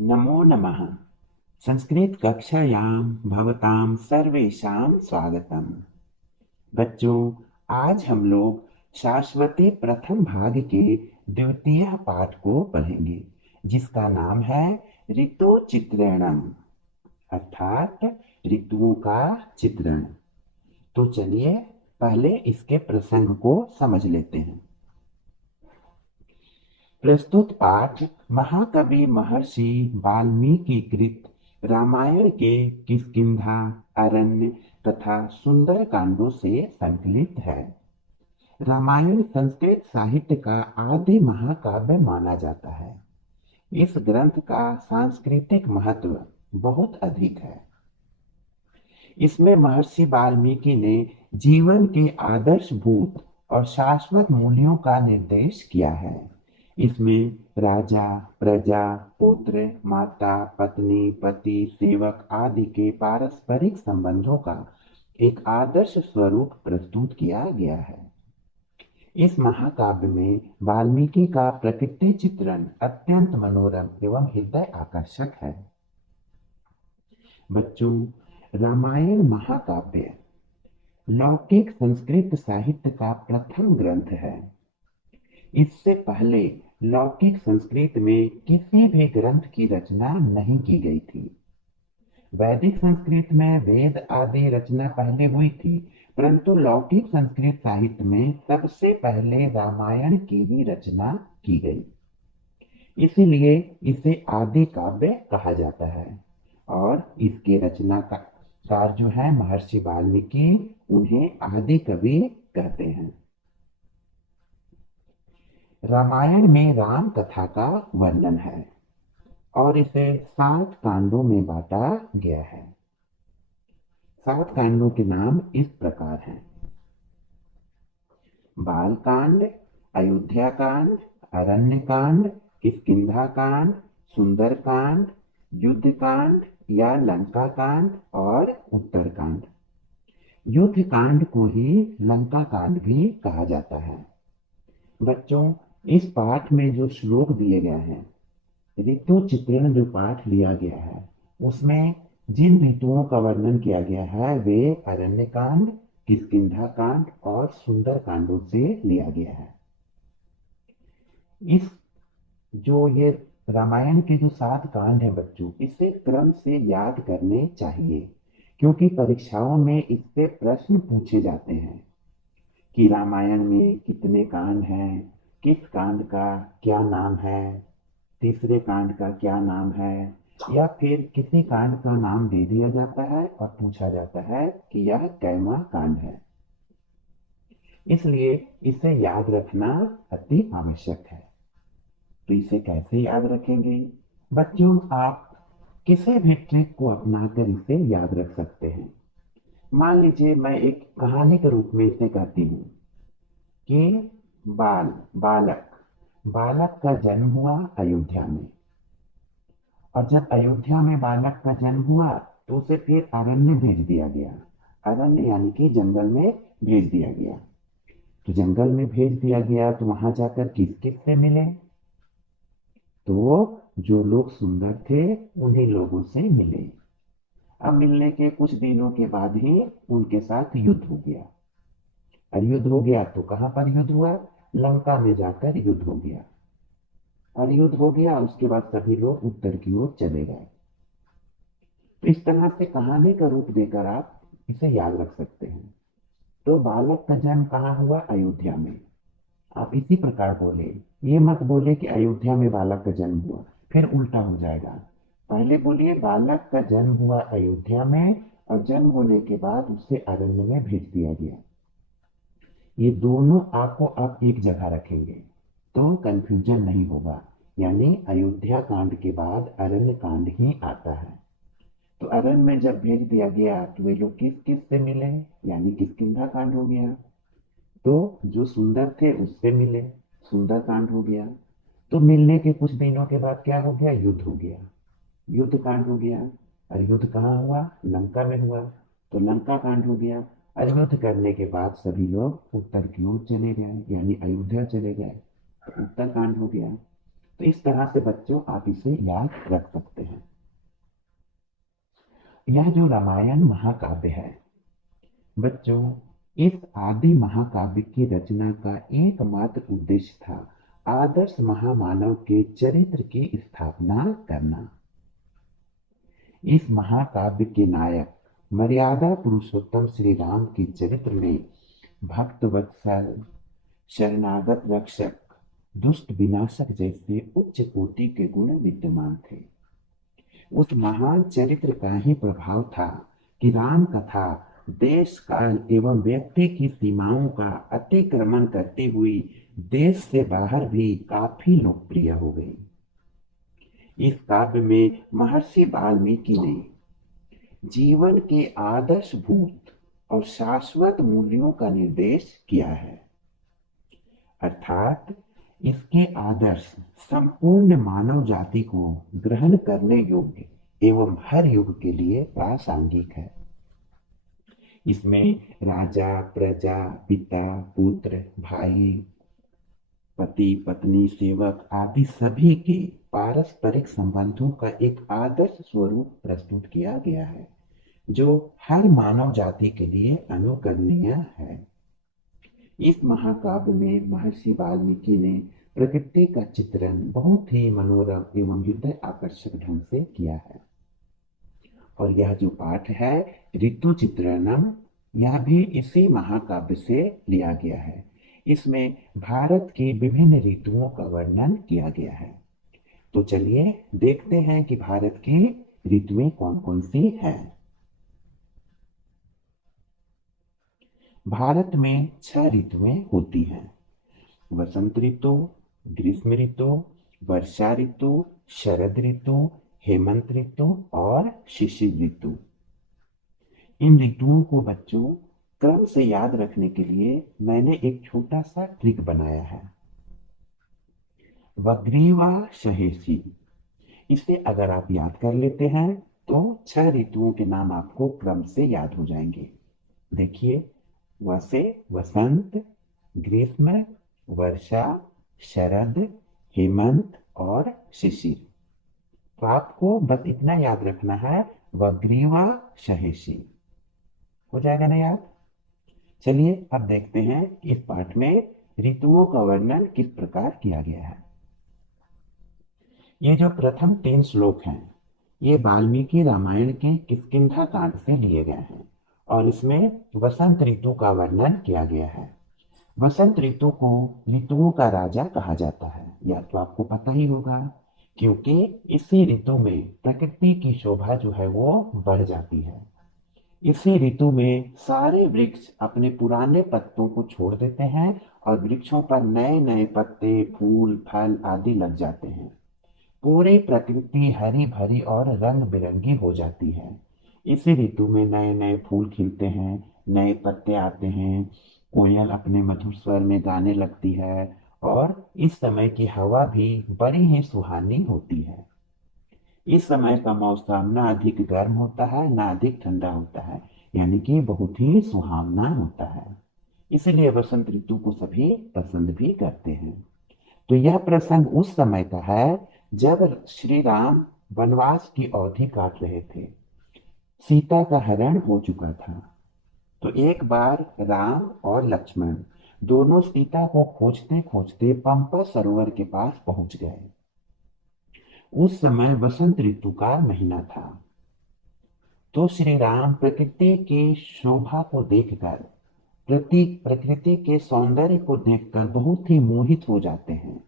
नमो नमः। संस्कृतकक्षायां भवतां सर्वेषां स्वागतम्। बच्चों, आज हम लोग शाश्वती प्रथम भाग के द्वितीय पाठ को पढ़ेंगे, जिसका नाम है ऋतु चित्रणम, अर्थात ऋतुओं का चित्रण। तो चलिए पहले इसके प्रसंग को समझ लेते हैं। प्रस्तुत पाठ महाकवि महर्षि वाल्मीकि कृत रामायण के किष्किंधा, अरण्य तथा सुंदर कांडों से संकलित है। रामायण संस्कृत साहित्य का आदि महाकाव्य माना जाता है। इस ग्रंथ का सांस्कृतिक महत्व बहुत अधिक है। इसमें महर्षि वाल्मीकि ने जीवन के आदर्शभूत और शाश्वत मूल्यों का निर्देश किया है। इसमें राजा, प्रजा, पुत्र, माता, पत्नी, पति, सेवक आदि के पारस्परिक संबंधों का एक आदर्श स्वरूप प्रस्तुत किया गया है। इस महाकाव्य में वाल्मीकि का प्रकृति चित्रण अत्यंत मनोरम एवं हृदय आकर्षक है। बच्चों, रामायण महाकाव्य लौकिक संस्कृत साहित्य का प्रथम ग्रंथ है। इससे पहले लौकिक संस्कृत में किसी भी ग्रंथ की रचना नहीं की गई थी। वैदिक संस्कृत में वेद आदि रचना पहले हुई थी, परंतु लौकिक संस्कृत साहित्य में सबसे पहले रामायण की ही रचना की गई। इसीलिए इसे आदि काव्य कहा जाता है। और इसके रचना का कार जो है महर्षि वाल्मीकि, उन्हें आदि कवि कहते हैं। रामायण में राम कथा का वर्णन है और इसे 7 कांडों में बांटा गया है। 7 कांडों के नाम इस प्रकार हैं: बाल कांड, अयोध्या कांड, अरण्य कांड, किष्किंधा कांड, सुंदर कांड, युद्ध कांड या लंका कांड और उत्तर कांड। युद्ध कांड को ही लंका कांड भी कहा जाता है। बच्चों, इस पाठ में जो श्लोक दिए गए हैं, ऋतु चित्रण जो पाठ लिया गया है, उसमें जिन ऋतुओं का वर्णन किया गया है वे अरण्य कांड, किष्किंधा कांड और सुंदर कांडों से लिया गया है। इस जो ये रामायण के जो 7 कांड हैं बच्चों, इसे क्रम से याद करने चाहिए, क्योंकि परीक्षाओं में इससे प्रश्न पूछे जाते हैं कि रामायण में कितने कांड हैं, किस कांड का क्या नाम है, तीसरे कांड का क्या नाम है, या फिर किसी कांड का नाम दे दिया जाता है और पूछा जाता है कि यह कैमा कांड है। इसलिए इसे याद रखना अति आवश्यक है। तो इसे कैसे याद रखेंगे? बच्चों, आप किसी भी ट्रिक को अपनाकर इसे याद रख सकते हैं। मान लीजिए मैं एक कहानी के रूप में इसे कहती हूँ कि बालक बालक का जन्म हुआ अयोध्या में। और जब अयोध्या में बालक का जन्म हुआ तो उसे फिर अरण्य भेज दिया गया। अरण्य यानी कि जंगल में भेज दिया गया। तो जंगल में भेज दिया गया तो वहां जाकर किस किस से मिले? तो जो लोग सुंदर थे उन्हीं लोगों से मिले। अब मिलने के कुछ दिनों के बाद ही उनके साथ युद्ध हो गया। और युद्ध हो गया तो कहां पर युद्ध हुआ? लंका में जाकर युद्ध हो गया। और युद्ध हो गया, उसके बाद सभी लोग उत्तर की ओर चले गए। तो इस तरह से कहानी का रूप देकर आप इसे याद रख सकते हैं। तो बालक का जन्म कहाँ हुआ? अयोध्या में। आप इसी प्रकार बोले, ये मत बोले कि अयोध्या में बालक का जन्म हुआ, फिर उल्टा हो जाएगा। पहले बोलिए बालक का जन्म हुआ अयोध्या में और जन्म होने के बाद उसे अरण्य में भेज दिया गया। ये दोनों आपको आप एक जगह रखेंगे तो कंफ्यूजन नहीं होगा। यानी अयोध्या कांड के बाद अरण्य कांड ही आता है। तो अरण्य में जब भेज दिया गया तो वे लोग किस किस से मिले? यानी किष्किंधा कांड हो गया। तो जो सुंदर थे उससे मिले, सुंदर कांड हो गया। तो मिलने के कुछ दिनों के बाद क्या हो गया? युद्ध हो गया, युद्ध कांड हो गया। और युद्ध कहाँ हुआ? लंका में हुआ। तो लंका कांड हो गया। और युद्ध करने के बाद सभी लोग उत्तर की ओर चले गए, यानी अयोध्या चले गए। तो उत्तर कांड हो गया। तो इस तरह से बच्चों आप इसे याद रख सकते हैं। यह जो रामायण महाकाव्य है बच्चों, इस आदि महाकाव्य की रचना का एकमात्र उद्देश्य था आदर्श महामानव के चरित्र की स्थापना करना। इस महाकाव्य के नायक मर्यादा पुरुषोत्तम श्री राम के चरित्र में भक्त वत्सल, शरणागत रक्षक, दुष्ट विनाशक जैसे उच्च कोटि के गुण विद्यमान थे। उस महान चरित्र का ही प्रभाव था कि राम कथा देश काल एवं व्यक्ति की सीमाओं का अतिक्रमण करती हुई देश से बाहर भी काफी लोकप्रिय हो गई। इस काव्य में महर्षि वाल्मीकि ने जीवन के आदर्शभूत और शाश्वत मूल्यों का निर्देश किया है, अर्थात इसके आदर्श संपूर्ण मानव जाति को ग्रहण करने योग्य एवं हर युग के लिए प्रासंगिक है। इसमें राजा, प्रजा, पिता, पुत्र, भाई, पति, पत्नी, सेवक आदि सभी के पारस्परिक संबंधों का एक आदर्श स्वरूप प्रस्तुत किया गया है, जो हर मानव जाति के लिए अनुकरणीय है। इस महाकाव्य में महर्षि वाल्मीकि ने प्रकृति का चित्रण बहुत ही मनोरम एवं हृदय आकर्षक ढंग से किया है। और यह जो पाठ है ऋतु चित्रणम, यह भी इसी महाकाव्य से लिया गया है। इसमें भारत की विभिन्न ऋतुओं का वर्णन किया गया है। तो चलिए देखते हैं कि भारत की ऋतुएं कौन कौन सी हैं। भारत में 6 ऋतुएं होती हैं: वसंत ऋतु, ग्रीष्म ऋतु, वर्षा ऋतु, शरद ऋतु, हेमंत ऋतु और शिशिर ऋतु। इन ऋतुओं को बच्चों क्रम से याद रखने के लिए मैंने एक छोटा सा ट्रिक बनाया है, वग्रीवा सहेसी। इसे अगर आप याद कर लेते हैं तो 6 ऋतुओं के नाम आपको क्रम से याद हो जाएंगे। देखिए, वैसे वसंत, ग्रीष्म, वर्षा, शरद, हेमंत और शिशिर। तो आपको बस इतना याद रखना है, वग्रीवा सहेसी। हो जाएगा ना याद? चलिए अब देखते हैं कि इस पाठ में ऋतुओं का वर्णन किस प्रकार किया गया है। ये जो प्रथम 3 श्लोक हैं ये वाल्मीकि रामायण के किष्किंधा कांड से लिए गए हैं और इसमें वसंत ऋतु का वर्णन किया गया है। वसंत ऋतु को ऋतुओं का राजा कहा जाता है, यह तो आपको पता ही होगा, क्योंकि इसी ऋतु में प्रकृति की शोभा जो है वो बढ़ जाती है। इसी ऋतु में सारे वृक्ष अपने पुराने पत्तों को छोड़ देते हैं और वृक्षों पर नए नए पत्ते, फूल, फल आदि लग जाते हैं। पूरी प्रकृति हरी भरी और रंग बिरंगी हो जाती है। इसी ऋतु में नए नए फूल खिलते हैं, नए पत्ते आते हैं, कोयल अपने मधुर स्वर में गाने लगती है और इस समय की हवा भी बड़ी ही सुहानी होती है। इस समय का मौसम ना अधिक गर्म होता है ना अधिक ठंडा होता है, यानी कि बहुत ही सुहावना होता है। इसलिए वसंत ऋतु को सभी पसंद भी करते हैं। तो यह प्रसंग उस समय का है जब श्री राम वनवास की अवधि काट रहे थे। सीता का हरण हो चुका था। तो एक बार राम और लक्ष्मण दोनों सीता को खोजते खोजते पंपा सरोवर के पास पहुंच गए। उस समय वसंत ऋतु का महीना था। तो श्री राम प्रकृति की शोभा को देखकर, प्रकृति के सौंदर्य को देखकर बहुत ही मोहित हो जाते हैं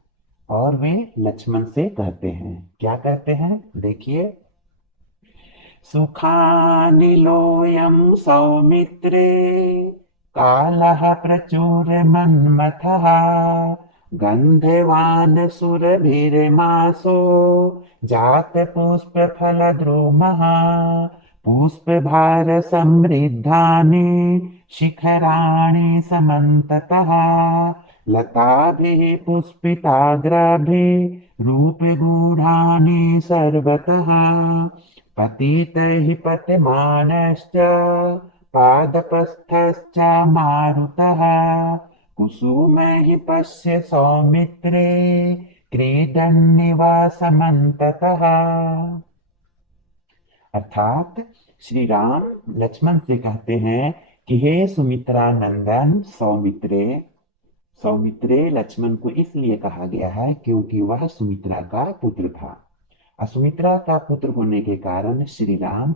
और वे लक्ष्मण से कहते हैं, क्या कहते हैं? देखिए, सुखानिलोऽयं सौमित्रे कालः प्रचुरमन्मथः गन्धवान् सुरभिर्मासो जातपुष्पफलद्रुमः पुष्पभारसमृद्धानि शिखराणि समन्ततः लताभिः पुष्पिताग्राभिः रूपगूढानि सर्वतः पतितैः पतमानश्च पादपस्थश्च मारुतः कुसुमैः पश्य सौमित्रे क्रीडन्निवासमन्ततः। अर्थात श्री राम लक्ष्मण से कहते हैं कि हे सुमित्रा नंदन सौमित्रे। सौमित्रे लक्ष्मण को इसलिए कहा गया है क्योंकि वह सुमित्रा का पुत्र था। सुमित्रा का पुत्र होने के कारण श्री राम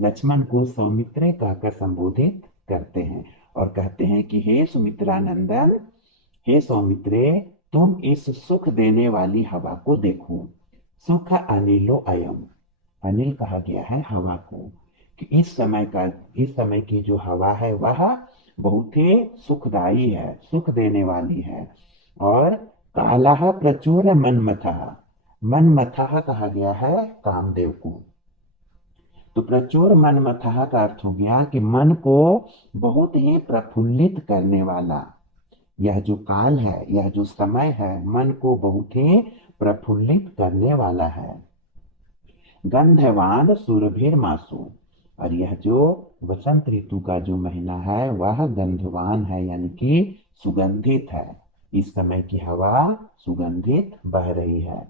लक्ष्मण को सौमित्रे कहकर संबोधित करते हैं और कहते हैं कि हे सुमित्रा नंदन, हे सौमित्रे, तुम इस सुख देने वाली हवा को देखो। सुख अनिलो अयम। अनिल कहा गया है हवा को कि इस समय की जो हवा है वह बहुत ही सुखदाई है, सुख देने वाली है। और कालः प्रचुर मनमथः। मनमथः कहा गया है कामदेव को। तो प्रचुर मनमथः का अर्थ हो गया कि मन को बहुत ही प्रफुल्लित करने वाला। यह जो काल है, यह जो समय है, मन को बहुत ही प्रफुल्लित करने वाला है। गंधवान सुरभिर मासु। और यह जो वसंत ऋतु का जो महीना है वह गंधवान है, यानी कि सुगंधित है। इस समय की हवा सुगंधित बह रही है।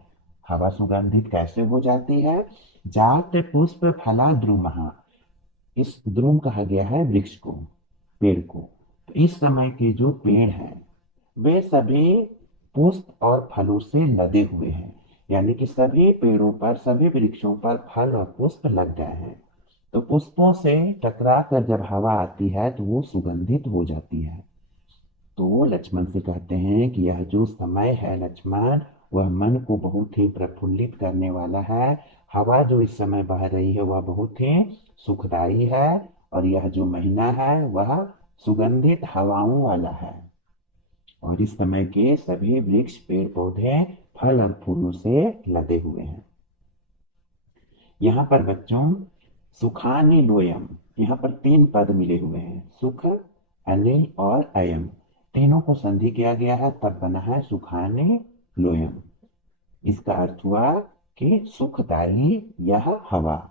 हवा सुगंधित कैसे हो जाती है? जात पुष्प फला द्रुमः। इस द्रुम कहा गया है वृक्ष को, पेड़ को। तो इस समय के जो पेड़ हैं वे सभी पुष्प और फलों से लदे हुए हैं, यानी कि सभी पेड़ों पर, सभी वृक्षों पर फल और पुष्प लग गए हैं। तो पुष्पों से टकरा कर जब हवा आती है तो वो सुगंधित हो जाती है। तो वो लक्ष्मण से कहते हैं कि यह जो समय है लक्ष्मण, वह मन को बहुत ही प्रफुल्लित करने वाला है। हवा जो इस समय बह रही है वह बहुत ही सुखदाई है और यह जो महीना है वह सुगंधित हवाओं वाला है। और इस समय के सभी वृक्ष, पेड़ पौधे फल और फूलों से लदे हुए हैं। यहाँ पर बच्चों सुखानि लोयम, यहाँ पर तीन पद मिले हुए हैं, सुख, अनिल और अयम। तीनों को संधि किया गया है, तब बना है सुखानि लोयम। इसका अर्थ हुआ कि सुखदायी यह हवा।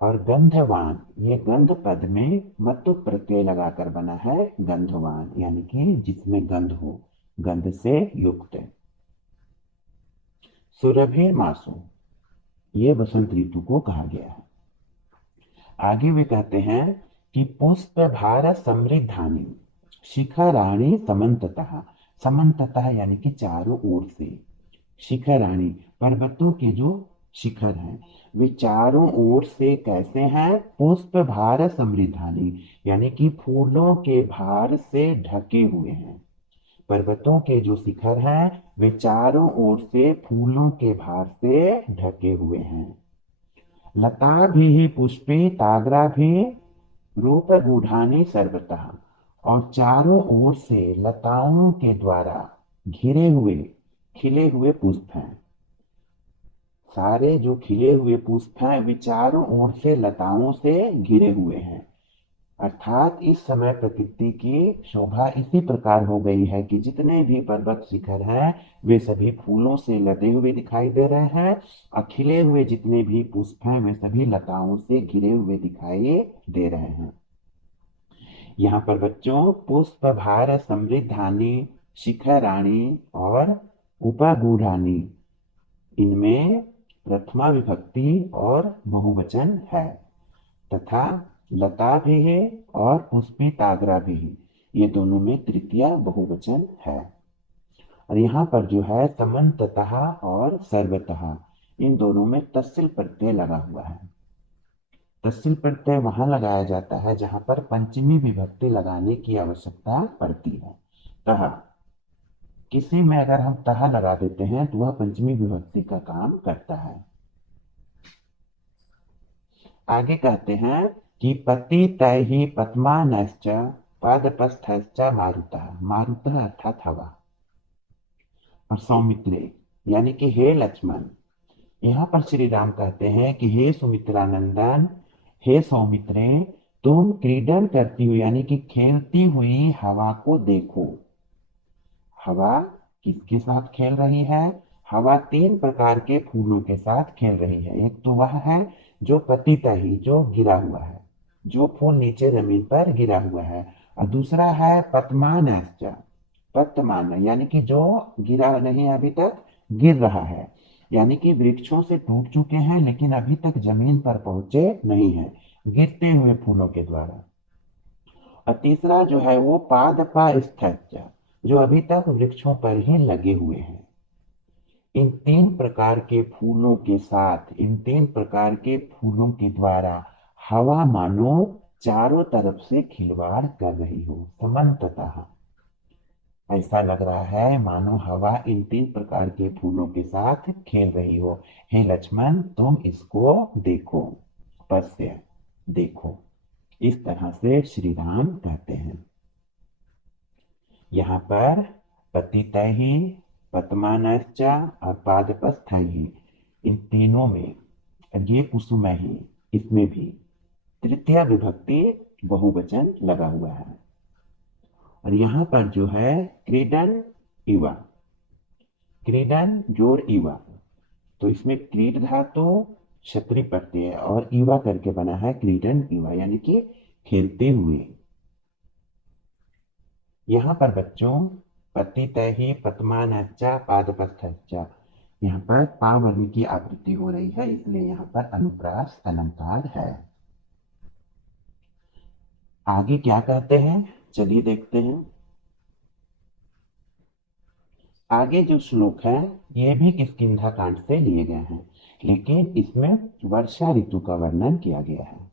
और गंधवान, ये गंध पद में मत्तु प्रत्यय लगाकर बना है गंधवान, यानी कि जिसमें गंध हो, गंध से युक्त। सुरभि मासु, ये बसंत ऋतु को कहा गया है। आगे वे कहते हैं कि पुष्प भार समृद्धानी शिखराणी समन्ततः। समन्ततः यानी कि चारों ओर से। शिखराणी, पर्वतों के जो शिखर हैं वे चारों ओर से कैसे हैं? पुष्प भार समृद्धानी, यानी कि फूलों के भार से ढके हुए हैं। पर्वतों के जो शिखर हैं वे चारों ओर से फूलों के भार से ढके हुए हैं। लता भी पुष्पे ताग्रा भी रूप गूढ़ानी सर्वतः। और चारों ओर से लताओं के द्वारा घिरे हुए खिले हुए पुष्प हैं। सारे जो खिले हुए पुष्प हैं वे चारों ओर से लताओं से घिरे हुए हैं। अर्थात इस समय प्रकृति की शोभा इसी प्रकार हो गई है कि जितने भी पर्वत शिखर हैं वे सभी फूलों से लदे हुए दिखाई दे रहे हैं और खिले हुए जितने भी पुष्प हैं वे सभी लताओं से घिरे हुए दिखाई दे रहे हैं। यहाँ पर बच्चों पुष्प भार समृद्धानी, शिखराणी और उपगूढ़ानी, इनमें प्रथमा विभक्ति और बहुवचन है। तथा लता भी है और पुष्पे ताग्रा भी है, ये दोनों में तृतीया बहुवचन है। और यहाँ पर जो है समन्ततः और सर्वतः, इन दोनों में तस्सिल प्रत्यय लगा हुआ है। तस्सिल प्रत्यय वहां लगाया जाता है जहां पर पंचमी विभक्ति लगाने की आवश्यकता पड़ती है। तह, किसी में अगर हम तह लगा देते हैं तो वह पंचमी विभक्ति का काम करता है। आगे कहते हैं कि पति तय ही पद्मानश्च पादपस्थश्च मारुतः। मारुतः अर्थात हवा। और सौमित्रे, यानी कि हे लक्ष्मण। यहाँ पर श्री राम कहते हैं कि हे सुमित्रा नंदन, हे सौमित्रे, तुम क्रीडन करती हुई यानी कि खेलती हुई हवा को देखो। हवा किसके साथ खेल रही है? हवा तीन प्रकार के फूलों के साथ खेल रही है। एक तो वह है जो पतितही, जो गिरा हुआ है, जो फूल नीचे जमीन पर गिरा हुआ है। और दूसरा है पद्मानश्च। वर्तमान यानी कि जो गिरा नहीं है अभी तक, गिर रहा है, यानी कि वृक्षों से टूट चुके हैं लेकिन अभी तक जमीन पर पहुंचे नहीं है, गिरते हुए फूलों के द्वारा। और तीसरा जो है वो पादपा स्थित, जो अभी तक वृक्षों पर ही लगे हुए हैं। इन तीन प्रकार के फूलों के साथ, इन तीन प्रकार के फूलों के द्वारा हवा मानो चारों तरफ से खिलवाड़ कर रही हो, समन्ततः। ऐसा लग रहा है मानो हवा इन तीन प्रकार के फूलों के साथ खेल रही हो। हे लक्ष्मण, तुम इसको देखो, पश्य, देखो। इस तरह से श्री राम कहते हैं। यहाँ पर पतितैहि, पतमानश्च और पादपस्थैहि, इन तीनों में, ये कुसुमैहि, इसमें भी तृतीया विभक्ति बहुवचन लगा हुआ है। और यहाँ पर जो है क्रीडन इवा, क्रीडन जोड़ इवा, तो इसमें क्रीड धातु क्षत्रिय प्रत्यय और इवा करके बना है क्रीडन इवा, यानी कि खेलते हुए। यहाँ पर बच्चों पतितैहि पतमानश्च पादपस्थश्च, यहाँ पर पा वर्ण की आवृत्ति हो रही है, इसलिए यहाँ पर अनुप्रास अलंकार है। आगे क्या कहते हैं, चलिए देखते हैं। आगे जो श्लोक है ये भी किष्किंधा कांड से लिए गए हैं, लेकिन इसमें वर्षा ऋतु का वर्णन किया गया है।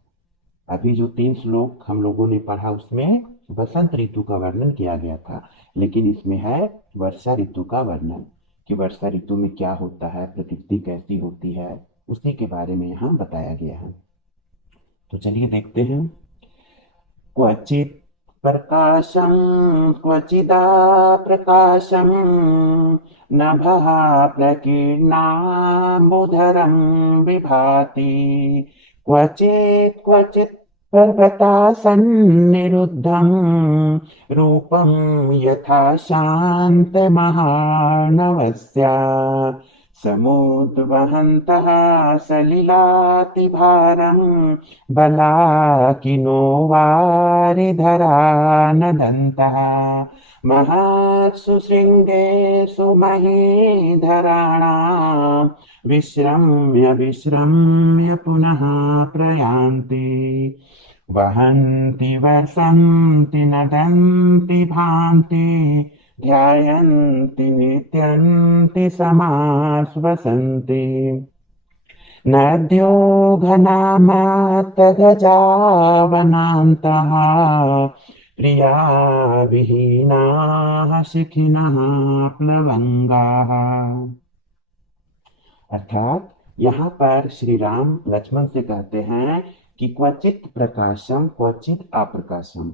अभी जो 3 श्लोक हम लोगों ने पढ़ा उसमें बसंत ऋतु का वर्णन किया गया था, लेकिन इसमें है वर्षा ऋतु का वर्णन, कि वर्षा ऋतु में क्या होता है, प्रकृति कैसी होती है, उसी के बारे में यहाँ बताया गया है। तो चलिए देखते हैं। क्वचित् प्रकाशं क्वचिदा प्रकाशं, नभः प्रकीर्णाम्बुधरं विभाति, क्वचित् क्वचित् पर्वतासन्निरुद्धं, रूपं यथा शान्तमहार्णवस्य, समुद्वहन्तः सलिलातिभारं, बलाकिनो वारिधरा नदन्तः, महत्सु शृङ्गेषु महीधराणां, विश्रम्य विश्रम्य पुनः प्रयान्ति, वहन्ति वर्षन्ति नदन्ति भान्ति, ध्यायन्ति नित्यन्ति समाश्वसन्ति, नद्यो घनामतगजावनान्तः, प्रिया विहीनाः शिखिनः प्लवंगाः। अर्थात यहाँ पर श्री राम लक्ष्मण से कहते हैं कि क्वचित प्रकाशम क्वचित अप्रकाशम,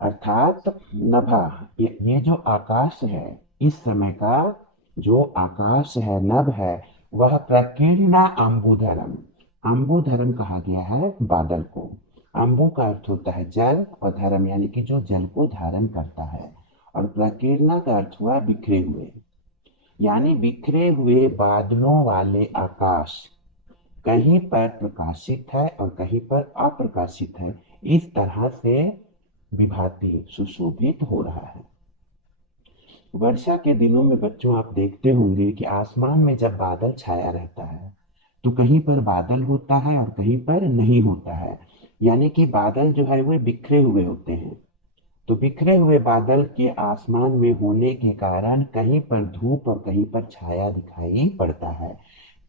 अर्थात नभा, ये जो आकाश है, इस समय का जो आकाश है, नभ है, वह प्रकीर्णा अम्बुधरम, अम्बुधरम कहा गया है बादल को। अम्बु का अर्थ होता है जल, और धर्म यानी कि जो जल को धारण करता है, और प्रकीर्णा का अर्थ हुआ बिखरे हुए, यानी बिखरे हुए बादलों वाले आकाश, कहीं पर प्रकाशित है और कहीं पर अप्रकाशित है, इस तरह से विभाति, सुशोभित हो रहा है। वर्षा के दिनों में बच्चों आप देखते होंगे कि आसमान में जब बादल छाया रहता है तो कहीं पर बादल होता है और कहीं पर नहीं होता है, यानी कि बादल जो है वो बिखरे हुए होते हैं। तो बिखरे हुए बादल के आसमान में होने के कारण कहीं पर धूप और कहीं पर छाया दिखाई पड़ता है।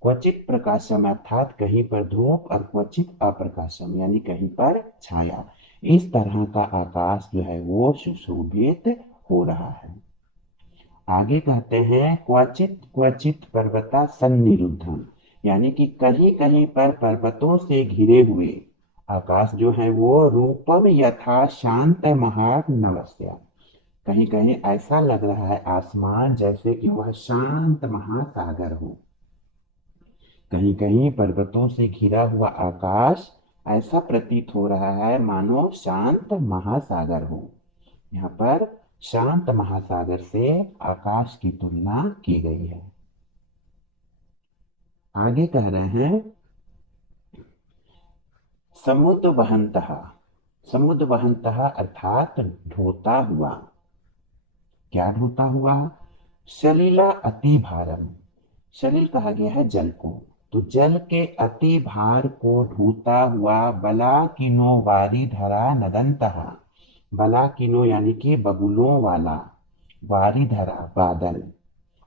क्वचित प्रकाशम अर्थात कहीं पर धूप, और क्वचित अप्रकाशम यानी कहीं पर छाया। इस तरह का आकाश जो है वो सुशोभित हो रहा है। आगे कहते हैं क्वचित क्वचित पर्वता सन्निरुद्धम, यानी कि कहीं कहीं पर पर्वतों से घिरे हुए आकाश जो है वो रूपम यथा शांत महानवस्य, कहीं कहीं ऐसा लग रहा है आसमान जैसे कि वह शांत महासागर हो। कहीं कहीं पर्वतों से घिरा हुआ आकाश ऐसा प्रतीत हो रहा है मानो शांत महासागर हो। यहाँ पर शांत महासागर से आकाश की तुलना की गई है। आगे कह रहे हैं समुद्र वहंतः, समुद्र वहंतः अर्थात ढोता हुआ, क्या ढोता हुआ? सलिला अति भारम। सलिल कहा गया है जल को, तो जल के अति भार को ढोता हुआ बला किनो वारी धरा नदंतः। बला किनो यानी कि बगुलों वाला, वारी धरा बादल।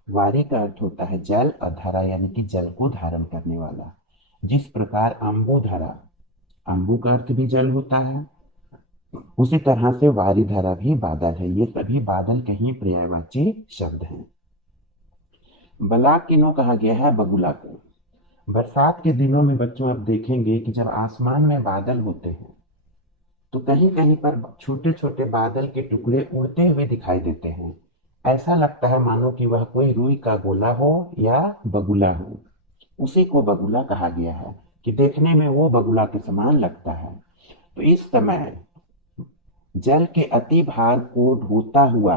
वारी का अर्थ होता है जल, और धरा यानी कि जल को धारण करने वाला। जिस प्रकार अम्बु धरा, अम्बु का अर्थ भी जल होता है, उसी तरह से वारी धरा भी बादल है। ये सभी बादल के ही पर्यायवाची शब्द हैं। बला किनो कहा गया है बगुला को। बरसात के दिनों में बच्चों आप देखेंगे कि जब आसमान में बादल होते हैं तो कहीं कहीं पर छोटे छोटे बादल के टुकड़े उड़ते हुए दिखाई देते हैं। ऐसा लगता है मानो कि वह कोई रुई का गोला हो या बगुला हो। उसी को बगुला कहा गया है कि देखने में वो बगुला के समान लगता है। तो इस समय जल के अति भार को ढोता हुआ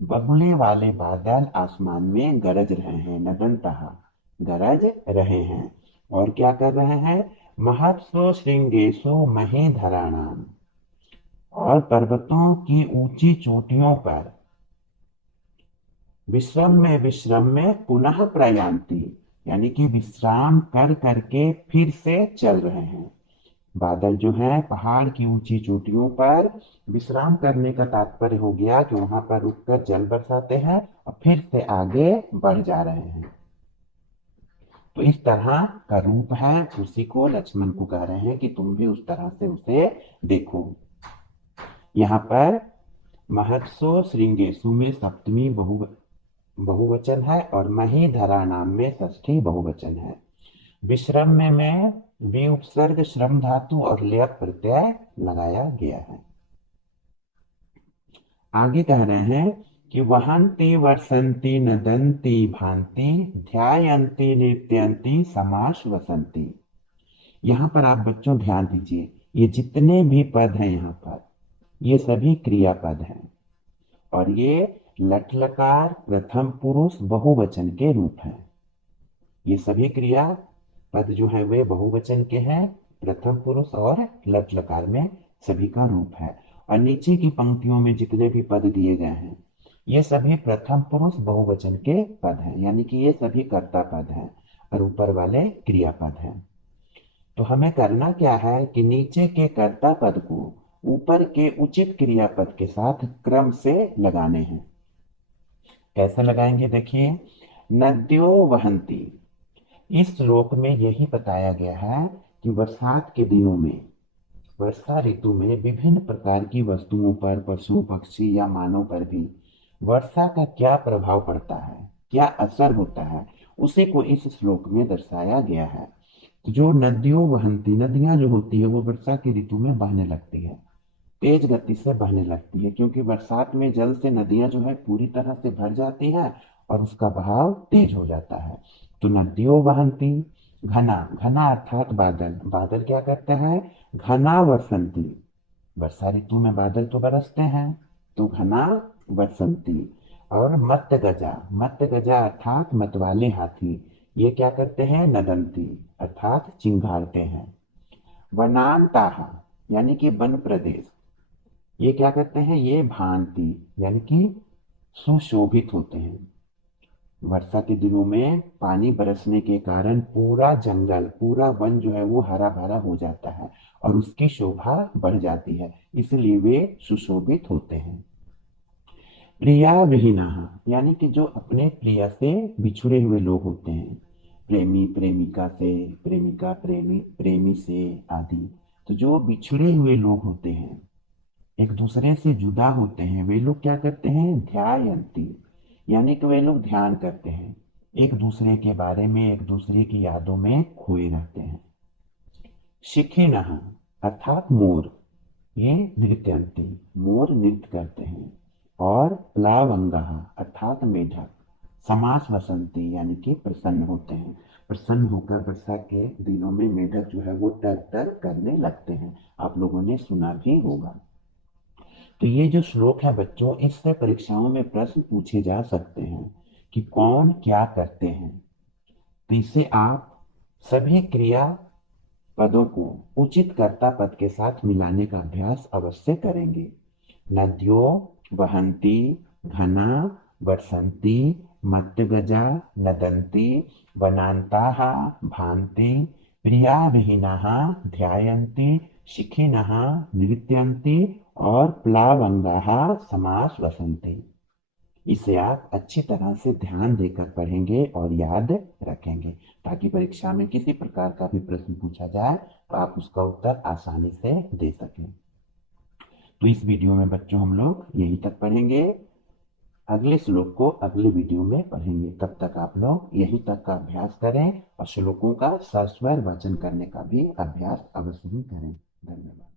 बगुले वाले बादल आसमान में गरज रहे हैं, नदंतः गरज रहे हैं। और क्या कर रहे हैं? महत्सो श्रृंगेशो महीधराणाम, और पर्वतों की ऊंची चोटियों पर विश्रम में पुनः प्रयान्ति, यानी कि विश्राम कर करके फिर से चल रहे हैं। बादल जो है पहाड़ की ऊंची चोटियों पर विश्राम करने का तात्पर्य हो गया कि वहां पर रुककर जल बरसाते हैं और फिर से आगे बढ़ जा रहे हैं। तो इस तरह का रूप है, उसी को लक्ष्मण को कह रहे हैं कि तुम भी उस तरह से उसे देखो। यहाँ पर महत्सो श्रृंगेशु में सप्तमी बहुवचन है और महीधरा नाम में षष्ठी बहुवचन है। विश्रम में भी उपसर्ग श्रम धातु और लय प्रत्यय लगाया गया है। आगे कह रहे हैं कि वहंती वर्षंती नदंती भांति ध्यायंती नृत्यंती समास वसंती। यहाँ पर आप बच्चों ध्यान दीजिए, ये जितने भी पद हैं यहाँ पर, ये सभी क्रियापद हैं और ये लट लकार प्रथम पुरुष बहुवचन के रूप हैं। ये सभी क्रिया पद जो है वे बहुवचन के हैं, प्रथम पुरुष और लट लकार में सभी का रूप है। और नीचे की पंक्तियों में जितने भी पद दिए गए हैं ये सभी प्रथम पुरुष बहुवचन के पद हैं, यानी कि ये सभी कर्ता पद हैं और ऊपर वाले क्रियापद हैं। तो हमें करना क्या है कि नीचे के कर्ता पद को ऊपर के उचित क्रियापद के साथ क्रम से लगाने हैं। कैसे लगाएंगे देखिए, नद्यो वहंती। इस श्लोक में यही बताया गया है कि बरसात के दिनों में, वर्षा ऋतु में विभिन्न प्रकार की वस्तुओं पर, पशु पक्षी या मानव पर भी वर्षा का क्या प्रभाव पड़ता है, क्या असर होता है, उसी को इस श्लोक में दर्शाया गया है। तो जो नदियों वहंती, नदियां जो होती है वो वर्षा की ऋतु में बहने लगती है, तेज गति से बहने लगती है, क्योंकि बरसात में जल से नदियां जो है पूरी तरह से भर जाती है और उसका बहाव तेज हो जाता है। तो नदियों बहंती। घना, घना अर्थात बादल, बादल क्या करते हैं? घना वर्षंती। वर्षा ऋतु में बादल तो बरसते हैं, तो घना वर्षंती। और मत्त गजा, मत्त गजा अर्थात मतवाले हाथी, ये क्या करते हैं? नदंती अर्थात चिंगारते हैं। वनांताहा यानी कि वन प्रदेश, ये क्या करते हैं? ये भांति यानी कि सुशोभित होते हैं। वर्षा के दिनों में पानी बरसने के कारण पूरा जंगल, पूरा वन जो है वो हरा भरा हो जाता है और उसकी शोभा बढ़ जाती है, इसलिए वे सुशोभित होते हैं। प्रिया विहीना, यानी कि जो अपने प्रिया से बिछुड़े हुए लोग होते हैं, प्रेमी प्रेमिका से, प्रेमिका प्रेमी प्रेमी से आदि। तो जो बिछुड़े हुए लोग होते हैं, एक दूसरे से जुदा होते हैं, वे लोग क्या करते हैं? ध्यायंती, यानी कि वे लोग ध्यान करते हैं, एक दूसरे के बारे में, एक दूसरे की यादों में खोए रहते हैं। शिखिनः अर्थात मोर, ये नृत्यंती, मोर नृत्य करते हैं। और प्लावंगः अर्थात मेढक, समास वसंती यानी कि प्रसन्न होते हैं। प्रसन्न होकर वर्षा के दिनों में मेढक जो है वो टर टर करने लगते हैं, आप लोगों ने सुना भी होगा। तो ये जो श्लोक है बच्चों, इससे परीक्षाओं में प्रश्न पूछे जा सकते हैं कि कौन क्या करते हैं। तो इससे आप सभी क्रिया पदों को उचित कर्ता पद के साथ मिलाने का अभ्यास अवश्य करेंगे। नदियों वहंती, घना, वर्षन्ति, मत्तगजा, नदन्ति, वनान्ताः, भान्ति, प्रिया विहीनाः, ध्यायन्ति, शिखिनः, नृत्यन्ति और प्लावंगाः समास वसन्ति। इसे आप अच्छी तरह से ध्यान देकर पढ़ेंगे और याद रखेंगे, ताकि परीक्षा में किसी प्रकार का भी प्रश्न पूछा जाए तो आप उसका उत्तर आसानी से दे सकें। तो इस वीडियो में बच्चों हम लोग यहीं तक पढ़ेंगे। अगले श्लोक को अगले वीडियो में पढ़ेंगे। तब तक आप लोग यहीं तक का अभ्यास करें और श्लोकों का सस्वर वाचन करने का भी अभ्यास अवश्य ही करें। धन्यवाद।